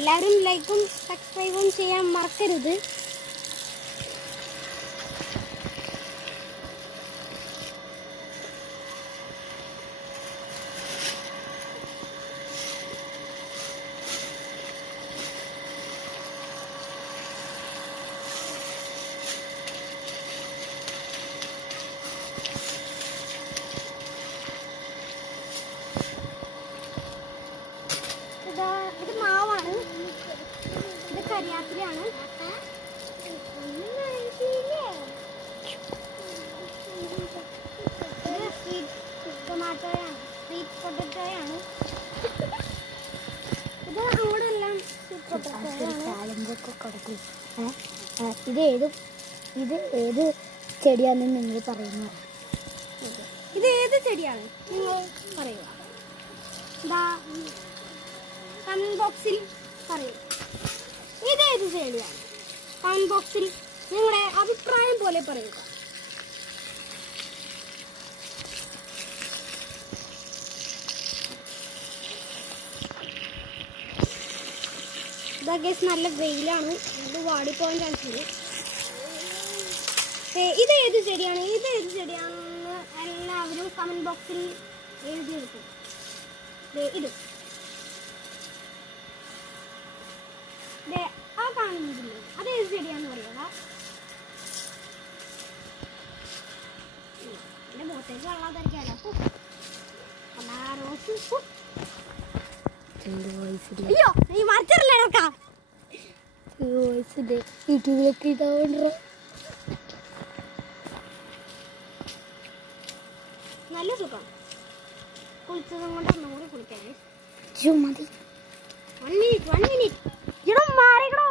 എല്ലാവരും ലൈക്കും സബ്സ്ക്രൈബും ചെയ്യാൻ മറക്കരുത്. ഇത് മാവാണ്, ഇത് കരിയാപ്പിലാണ്. ഇത് സ്വീറ്റ് ടൊമാറ്റോയാണ്, സ്വീറ്റ് പൊട്ടറ്റോയാണ്. ഇത് അവിടെ എല്ലാം സ്വീറ്റ് പൊട്ടറ്റോയാണ്. ഇത് ഏത് ചെടിയാണെന്ന് നിങ്ങൾ പറയുന്നു? ഇത് ഏത് ചെടിയാണ് നിങ്ങൾ പറയുക. ഇതാ കമന്റ് ബോക്സിൽ പറയൂ, ഇതേത് ചെടിയാണ്. കമന്റ് ബോക്സിൽ നിങ്ങളുടെ അഭിപ്രായം പോലെ പറയുക. ഇതൊക്കെ നല്ല വെയിലാണ്, ഇത് വാടിപ്പോകാൻ ചാൻസ് ഉണ്ട്. ഇത് ഏത് ചെടിയാണ്, ഇത് ഏത് ചെടിയാണെന്ന് എല്ലാവരും കമന്റ് ബോക്സിൽ എഴുതിയെടുക്കും. ഇത് ആ കാണുന്നില്ലേ, അത് ഏത് ചെടിയാന്ന് പറയുക. എന്റെ മുഖത്തേക്ക് വെള്ളാതിരിക്കാലോ. അയ്യോ നീ മറിച്ചറില്ലേക്കാ യൂട്യൂബിലൊക്കെ ഇതാവണ്ടോ. നല്ല സുഖം. കുളിച്ചതും കൊണ്ട് ഒന്നും കൂടി കുളിക്കാനേ മതി. 1 മിനിറ്റ് ഇടം മാറിക്കണോ.